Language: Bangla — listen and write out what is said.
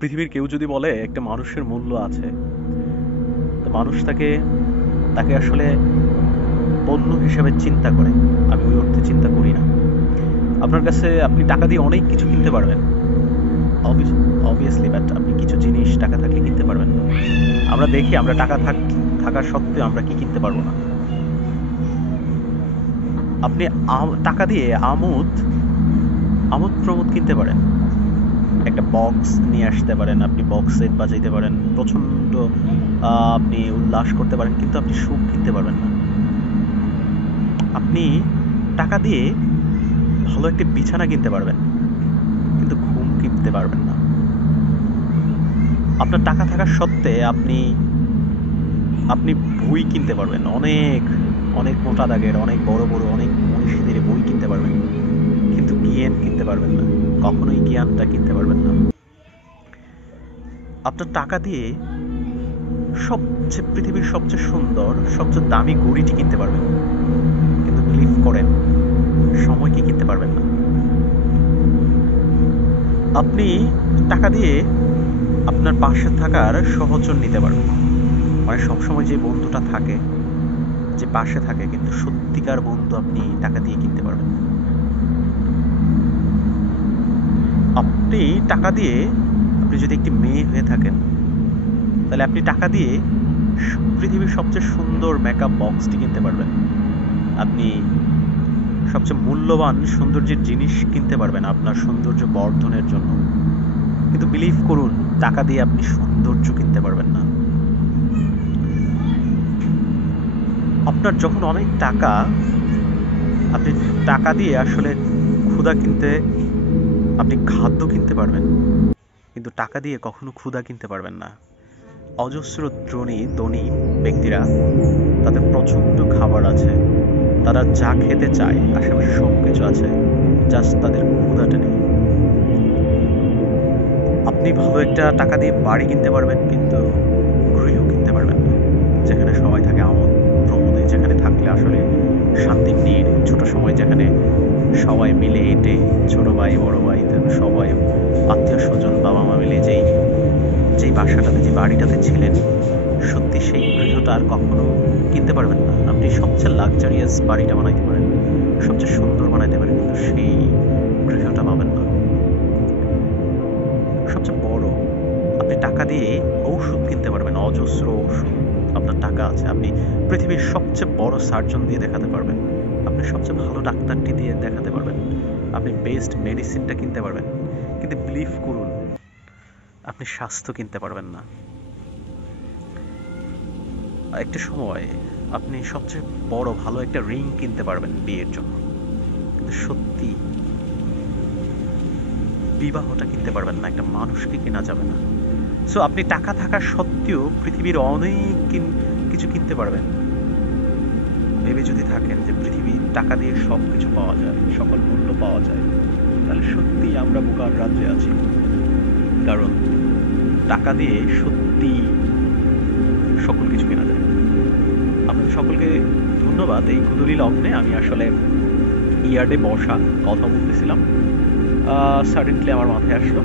পৃথিবীর কেউ যদি বলে একটা মানুষের মূল্য আছে, তো মানুষ তাকে আসলে পণ্য হিসেবে চিন্তা করে। আমি ওই অর্থে চিন্তা করি না। আপনার কাছে আপনি টাকা দিয়ে অনেক কিছু কিনতে পারবেন, অবভিয়াসলি, বাট আপনি কিছু জিনিস টাকা থাকলে কিনতে পারবেন না। আমরা দেখি আমরা থাকা সত্ত্বেও আমরা কি কিনতে পারবো না। আপনি টাকা দিয়ে আমোদ আমোদ প্রমোদ কিনতে পারেন। একটা বক্স নিয়ে আসতে পারেন, আপনি বক্স সেট বাজাইতে পারেন, প্রচন্ড আপনি উল্লাস করতে পারেন, কিন্তু আপনি সুখ কিনতে পারবেন না। আপনি টাকা দিয়ে ভালো একটি বিছানা কিনতে পারবেন, কিন্তু ঘুম কিনতে পারবেন না। আপনার টাকা থাকা সত্ত্বে আপনি আপনি বই কিনতে পারবেন, অনেক অনেক মোটা দাগের, অনেক বড় বড়, অনেক মনীষীদের বই কিনতে পারবেন, কিন্তু জ্ঞান কিনতে পারবেন না। কখনোই জ্ঞানটা কিনতে পারবেন না। আপনার টাকা দিয়ে পৃথিবীর সবচেয়ে সুন্দর, সবচেয়ে দামি ঘড়িটি কিনতে পারবেন, কিন্তু বিলিভ করেন সময়কে কিনতে পারবেন না। আপনি টাকা দিয়ে আপনার পাশে থাকার সহচর নিতে পারবেন, মানে সবসময় যে বন্ধুটা থাকে, যে পাশে থাকে, কিন্তু সত্যিকার বন্ধু আপনি টাকা দিয়ে কিনতে পারবেন না। আপনি টাকা দিয়ে, আপনি যদি একটি মেয়ে হয়ে থাকেন, তাহলে আপনি টাকা দিয়ে পৃথিবীর সবচেয়ে সুন্দর মেকআপ বক্সটি কিনতে পারবেন। আপনি সবচেয়ে মূল্যবান সৌন্দর্যের জিনিস কিনতে পারবেন আপনার সৌন্দর্য বর্ধনের জন্য, কিন্তু বিলিভ করুন টাকা দিয়ে আপনি সৌন্দর্য কিনতে পারবেন না। আপনার যখন অনেক টাকা, আপনি টাকা দিয়ে আসলে আপনি খাদ্য কিনতে পারবেন, কিন্তু টাকা দিয়ে কখনো ক্ষুধা কিনতে পারবেন না। অজস্র ধনী ব্যক্তিরা, তাদের প্রচণ্ড খাবার আছে, তারা যা খেতে চায়, আশেপাশে সব কিছু আছে, জাস্ট তাদের ক্ষুধাটা নেই। আপনি ভালো একটা টাকা দিয়ে বাড়ি কিনতে পারবেন, কিন্তু গৃহ কিনতে পারবেন না, যেখানে সবাই থাকে আমোদ প্রমোদে, যেখানে থাকলে আসলে শান্তির নীড়, ছোট সময় যেখানে সবাই মিলে হেঁটে, ছোট ভাই বড় ভাই সবাই, আত্মীয় স্বজন, বাবা মা মিলে যেই বাসাটাতে, যে বাড়িটাতে ছিলেন, সত্যি সেই গৃহটা আর কখনো কিনতে পারবেন না। আপনি সবচেয়ে লাক্সারিয়াস বাড়িটা বানাইতে পারেন, সবচেয়ে সুন্দর বানাইতে পারেন, কিন্তু সেই গৃহটা পাবেন না। সবচেয়ে বড়, আপনি টাকা দিয়ে ঔষধ কিনতে পারবেন, অজস্র ঔষধ। আপনার টাকা আছে, আপনি পৃথিবীর সবচেয়ে বড় সার্জন দিয়ে দেখাতে পারবেন, আপনি সবচেয়ে ভালো ডাক্তারটি দিয়ে দেখাতে পারবেন, আপনি বেস্ট মেডিসিনটা কিনতে পারবেন, কিন্তু বিলিভ করুন আপনি স্বাস্থ্য কিনতে পারবেন না। একটা সময় আপনি সবচেয়ে বড় ভালো একটা রিং কিনতে পারবেন বিয়ের জন্য, কিন্তু সত্যি বিবাহটা কিনতে পারবেন না, একটা মানুষকে কেনা যাবে না। সো আপনি টাকা থাকা সত্ত্বেও পৃথিবীর অনেক কিছু কিনতে পারবেন। ভেবে যদি থাকেন যে পৃথিবীর টাকা দিয়ে সব কিছু পাওয়া যায়, সকল মূল্য পাওয়া যায়, তাহলে সত্যি আমরা বোকার রাজ্যে আছি। কারণ টাকা দিয়ে সত্যি সকল কিছু কেনা যায়। আপনাদের সকলকে ধন্যবাদ। এই গুদুলি লগ্নে আমি আসলে ইয়ার্ডে বসা কথা বলতেছিলাম, সাডেনলি আমার মাথায় আসলো।